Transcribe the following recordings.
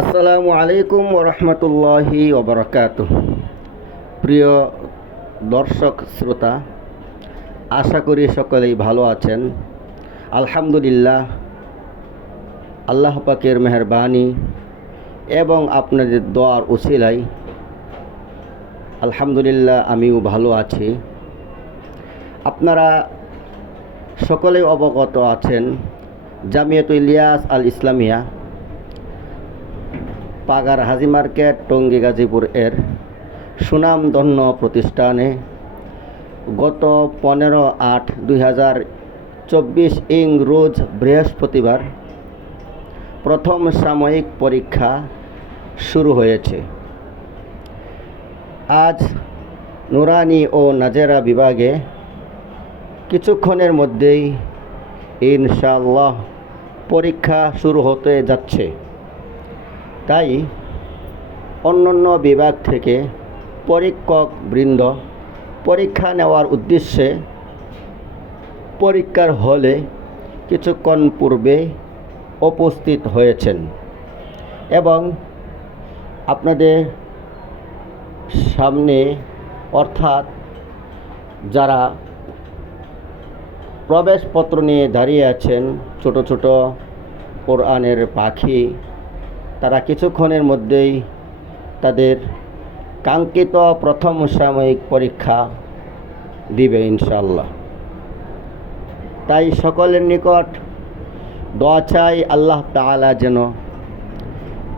আসসালামু আলাইকুম ওরহমতুল্লাহি ওবরাকাত প্রিয় দর্শক, শ্রোতা, আশা করি সকলেই ভালো আছেন। আলহামদুলিল্লাহ, আল্লাহ পাকের মেহরবানি এবং আপনাদের দোয়ার উসিলাই আলহামদুলিল্লাহ আমিও ভালো আছি। আপনারা সকলেই অবগত আছেন জামিয়াত ইলিয়াস আল ইসলামিয়া পাগার হাজি মার্কেট, টঙ্গী গাজীপুর এর সুনামধন্য প্রতিষ্ঠানে গত পনেরো আট দুই হাজার চব্বিশ ইং রোজ বৃহস্পতিবার প্রথম সাময়িক পরীক্ষা শুরু হয়েছে। আজ নুরানি ও নাজেরা বিভাগে কিছুক্ষণের মধ্যেই ইনশাল্লাহ পরীক্ষা শুরু হতে যাচ্ছে। তাই অন্যান্য বিভাগ থেকে পরীক্ষক বৃন্দ পরীক্ষা নেওয়ার উদ্দেশ্যে পরীক্ষার হলে কিছুক্ষণ পূর্বে উপস্থিত হয়েছেন এবং আপনাদের সামনে অর্থাৎ যারা প্রবেশপত্র নিয়ে দাঁড়িয়ে আছেন ছোট ছোট কোরআনের পাখি তারা কিছুক্ষণের মধ্যেই তাদের কাঙ্ক্ষিত প্রথম সাময়িক পরীক্ষা দিবে ইনশাল্লাহ তাই সকলের নিকট দোয়া চাই আল্লাহ তাআলা যেন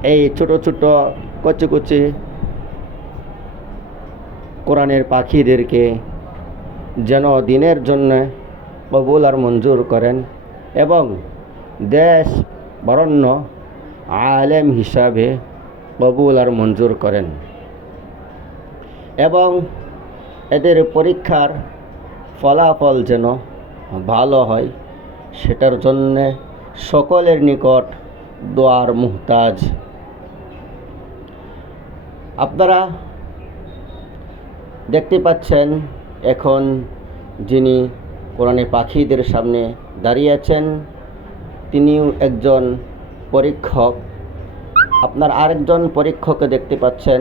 এই ছোট ছোট কচি কচি কোরআনের পাখিদেরকে যেন দিনের জন্য কবুল আর মঞ্জুর করেন এবং দেশ বরণ্য আলেম হিসাবে কবুল আর মঞ্জুর করেন। এবং এদের পরীক্ষার ফলাফল যেন ভালো হয়, সেটার জন্যে সকলের নিকট দোয়ার মুহতাজ। আপনারা দেখতে পাচ্ছেন এখন যিনি কোরআনে পাখিদের সামনে দাঁড়িয়ে আছেন, তিনিও একজন পরীক্ষক আপনার আরেকজন পরীক্ষককে দেখতে পাচ্ছেন।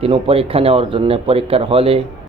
তিনি পরীক্ষা নেওয়ার জন্য পরীক্ষার হলে